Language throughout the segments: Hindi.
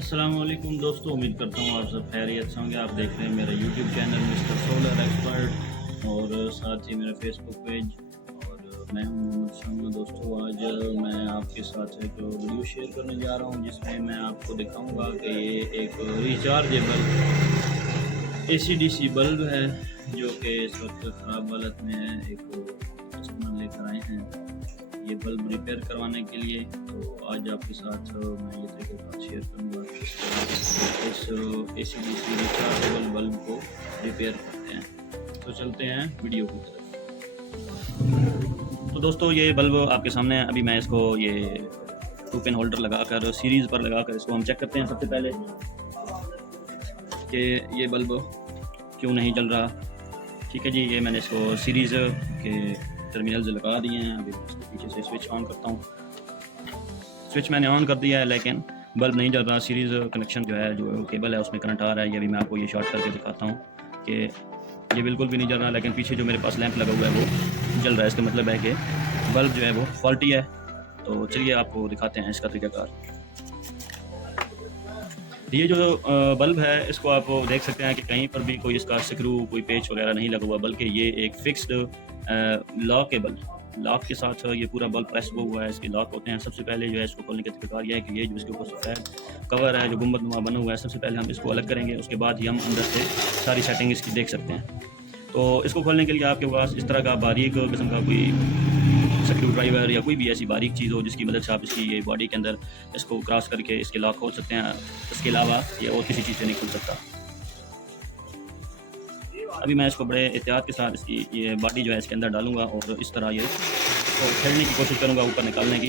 अस्सलाम वालेकुम दोस्तों, उम्मीद करता हूँ आप सब खैरियत से होंगे। आप देख रहे हैं मेरा YouTube channel mister solar expert और साथ ही मेरा फेसबुक पेज। और मैं हूँ मोहम्मद शामा। दोस्तों, आज मैं आपके साथ एक वीडियो शेयर करने जा रहा हूँ जिसमें मैं आपको दिखाऊंगा कि ये एक रिचार्जेबल एसी-डीसी बल्ब है जो कि इस वक्त ख़राब हालत में है। एक कस्टमर लेकर आए हैं ये बल्ब रिपेयर करवाने के लिए। तो आज आपके साथ मैं ये तरीक़ेकार शेयर करूँगा इस एसी-डीसी रिचार्जेबल बल्ब को रिपेयर करते हैं। तो चलते हैं वीडियो की तरफ। तो दोस्तों, ये बल्ब आपके सामने है। अभी मैं इसको ये 2 पिन होल्डर लगाकर सीरीज़ पर लगाकर इसको हम चेक करते हैं सबसे पहले कि ये बल्ब क्यों नहीं जल रहा। ठीक है जी, ये मैंने इसको सीरीज़ के टर्मिनल्स लगा दिए हैं। अभी पीछे से स्विच ऑन करता हूँ। स्विच मैंने ऑन कर दिया है लेकिन बल्ब नहीं जल रहा। सीरीज़ कनेक्शन जो है, जो केबल है, उसमें करंट आ रहा है। ये भी मैं आपको ये शॉर्ट करके दिखाता हूँ कि ये बिल्कुल भी नहीं जल रहा, लेकिन पीछे जो मेरे पास लैंप लगा हुआ है वो जल रहा है। इसका मतलब है कि बल्ब जो है वो फॉल्टी है। तो चलिए आपको दिखाते हैं इसका तरीक़ाकार। ये जो बल्ब है इसको आप देख सकते हैं कि कहीं पर भी कोई इसका स्क्रू, कोई पेच वगैरह नहीं लगा हुआ, बल्कि ये एक फिक्स्ड लॉकेबल लॉक के साथ ये पूरा बल्ब प्रेस हुआ है। इसके लॉक होते हैं। सबसे पहले जो है इसको खोलने का तरीका यह है कि ये जो इसके ऊपर सफ़ेद कवर है, जो गुंबदनुमा बना हुआ है, सबसे पहले हम इसको अलग करेंगे। उसके बाद ही हम अंदर से सारी सेटिंग इसकी देख सकते हैं। तो इसको खोलने के लिए आपके पास इस तरह का बारीक किस्म का कोई स्क्रू ड्राइवर या कोई भी ऐसी बारीक चीज़ हो जिसकी मदद से आप इसकी ये बॉडी के अंदर इसको क्रॉस करके इसके लॉक खोल सकते हैं। इसके अलावा ये और किसी चीज़ से नहीं खुल सकता। अभी मैं इसको बड़े एहतियात के साथ इसकी ये बॉडी जो है इसके अंदर डालूंगा और इस तरह ये इसको खेलने की कोशिश करूंगा ऊपर निकालने की।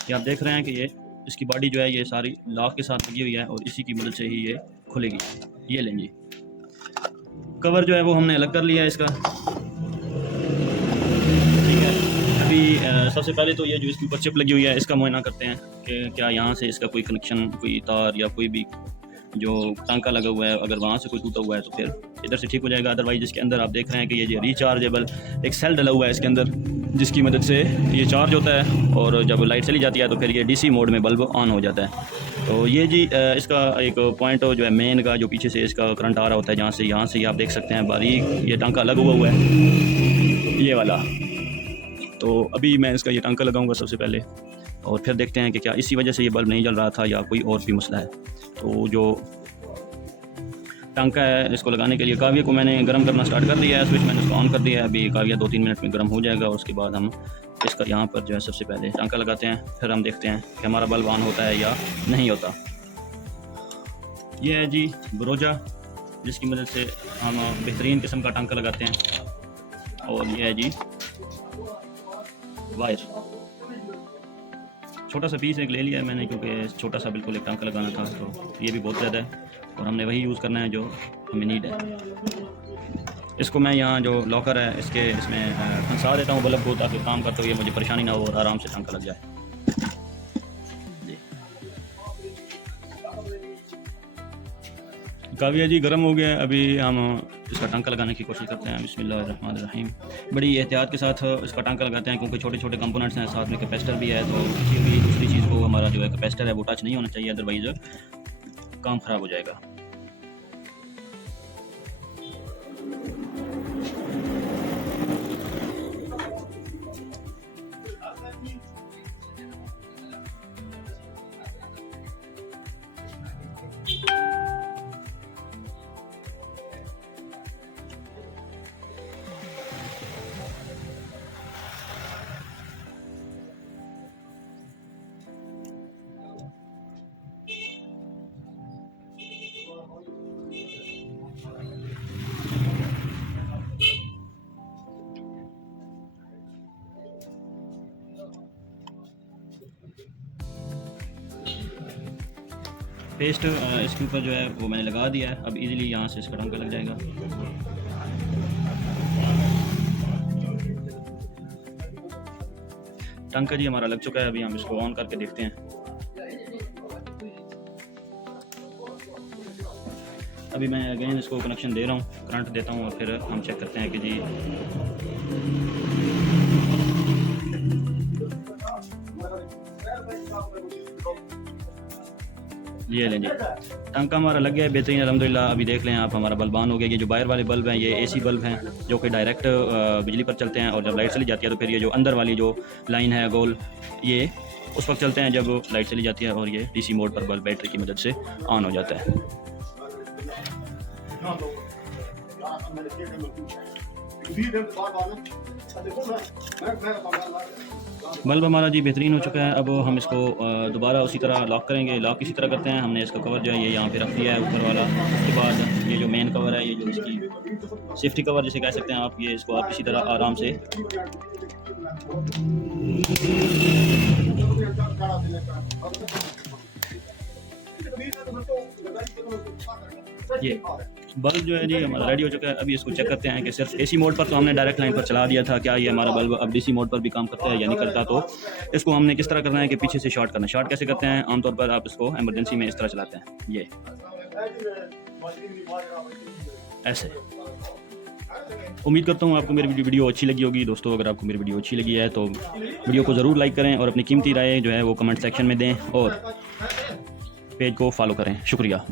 ये आप देख रहे हैं कि ये इसकी बॉडी जो है ये सारी लॉक के साथ लगी हुई है और इसी की मदद से ही ये खुलेगी। ये लें जी, कवर जो है वो हमने अलग कर लिया है इसका। ठीक है, अभी सबसे पहले तो ये जो इसके ऊपर चिप लगी हुई है इसका मुआयना करते हैं कि क्या यहाँ से इसका कोई कनेक्शन, कोई तार या कोई भी जो टांका लगा हुआ है, अगर वहाँ से कोई टूटा हुआ है तो फिर इधर से ठीक हो जाएगा। अदरवाइज इसके अंदर आप देख रहे हैं कि ये जो रिचार्जेबल एक सेल डला हुआ है इसके अंदर, जिसकी मदद से ये चार्ज होता है और जब लाइट चली जाती है तो फिर ये डीसी मोड में बल्ब ऑन हो जाता है। तो ये जी इसका एक पॉइंट जो है मेन का, जो पीछे से इसका करंट आ रहा होता है, जहाँ से यहाँ से आप देख सकते हैं बारीक ये टांका लगा हुआ है, ये वाला। तो अभी मैं इसका ये टांका लगाऊंगा सबसे पहले और फिर देखते हैं कि क्या इसी वजह से ये बल्ब नहीं जल रहा था या कोई और भी मसला है। तो जो टांका है इसको लगाने के लिए काविया को मैंने गर्म करना स्टार्ट कर दिया है। स्विच मैंने इसको ऑन कर दिया है। अभी काविया 2-3 मिनट में गर्म हो जाएगा। उसके बाद हम इसका यहाँ पर जो है सबसे पहले टांका लगाते हैं, फिर हम देखते हैं कि हमारा बल्ब ऑन होता है या नहीं होता। ये है जी बरोजा, जिसकी मदद से हम बेहतरीन किस्म का टांका लगाते हैं। और ये है जी वायर, छोटा सा पीस एक ले लिया है मैंने, क्योंकि छोटा सा बिल्कुल एक टांका लगाना था। तो ये भी बहुत ज़्यादा है और हमने वही यूज़ करना है जो हमें नीड है। इसको मैं यहाँ जो लॉकर है इसमें फंसा देता हूँ बल्ब को, ताकि काम करते हुए ये मुझे परेशानी ना हो और आराम से टांका लग जाए। काविया जी गर्म हो गया है। अभी हम इसका टांका लगाने की कोशिश करते हैं। बिस्मिल्लाहिर्रहमानिर्रहीम। बड़ी एहतियात के साथ इसका टांका लगाते हैं, क्योंकि छोटे छोटे कंपोनेंट्स हैं, साथ में कैपेसिटर भी है। तो किसी भी दूसरी चीज़ को हमारा जो है कैपेसिटर है वो टच नहीं होना चाहिए, अदरवाइज़ काम ख़राब हो जाएगा। पेस्ट इसके ऊपर जो है वो मैंने लगा दिया है। अब इजीली यहाँ से इसका टांका लग जाएगा। टांका जी हमारा लग चुका है। अभी हम इसको ऑन करके देखते हैं। अभी मैं अगेन इसको कनेक्शन दे रहा हूँ, करंट देता हूँ और फिर हम चेक करते हैं कि जी ये लें जी, टांका हमारा लग गया है बेहतरीन अल्हम्दुलिल्लाह। अभी देख लें आप, हमारा बल्ब ऑन हो गया। ये जो बाहर वाले बल्ब हैं ये एसी बल्ब हैं जो कि डायरेक्ट बिजली पर चलते हैं, और जब लाइट चली जाती है तो फिर ये जो अंदर वाली जो लाइन है गोल, ये उस वक्त चलते हैं जब लाइट चली जाती है, और ये डीसी मोड पर बल्ब बैटरी की मदद से ऑन हो जाता है। बल्ब हमारा जी बेहतरीन हो चुका है। अब हम इसको दोबारा उसी तरह लॉक करेंगे। लॉक इसी तरह करते हैं, हमने इसका कवर जो है ये यहाँ पे रख दिया है ऊपर वाला। उसके बाद ये जो मेन कवर है, ये जो इसकी सेफ्टी कवर जिसे कह सकते हैं आप, ये इसको आप इसी तरह आराम से ये बल्ब जो है जी हमारा रेडी हो चुका है। अभी इसको चेक करते हैं कि सिर्फ एसी मोड पर तो हमने डायरेक्ट लाइन पर चला दिया था, क्या ये हमारा बल्ब अब डीसी मोड पर भी काम करता है या नहीं करता। तो इसको हमने किस तरह करना है कि पीछे से शॉर्ट करना है। शॉर्ट कैसे करते हैं, आमतौर पर आप इसको एमरजेंसी में इस तरह चलाते हैं, ये ऐसे। उम्मीद करता हूँ आपको मेरी वीडियो अच्छी लगी होगी। दोस्तों अगर आपको मेरी वीडियो अच्छी लगी है तो वीडियो को ज़रूर लाइक करें, और अपनी कीमती राय जो है वो कमेंट सेक्शन में दें, और पेज को फॉलो करें। शुक्रिया।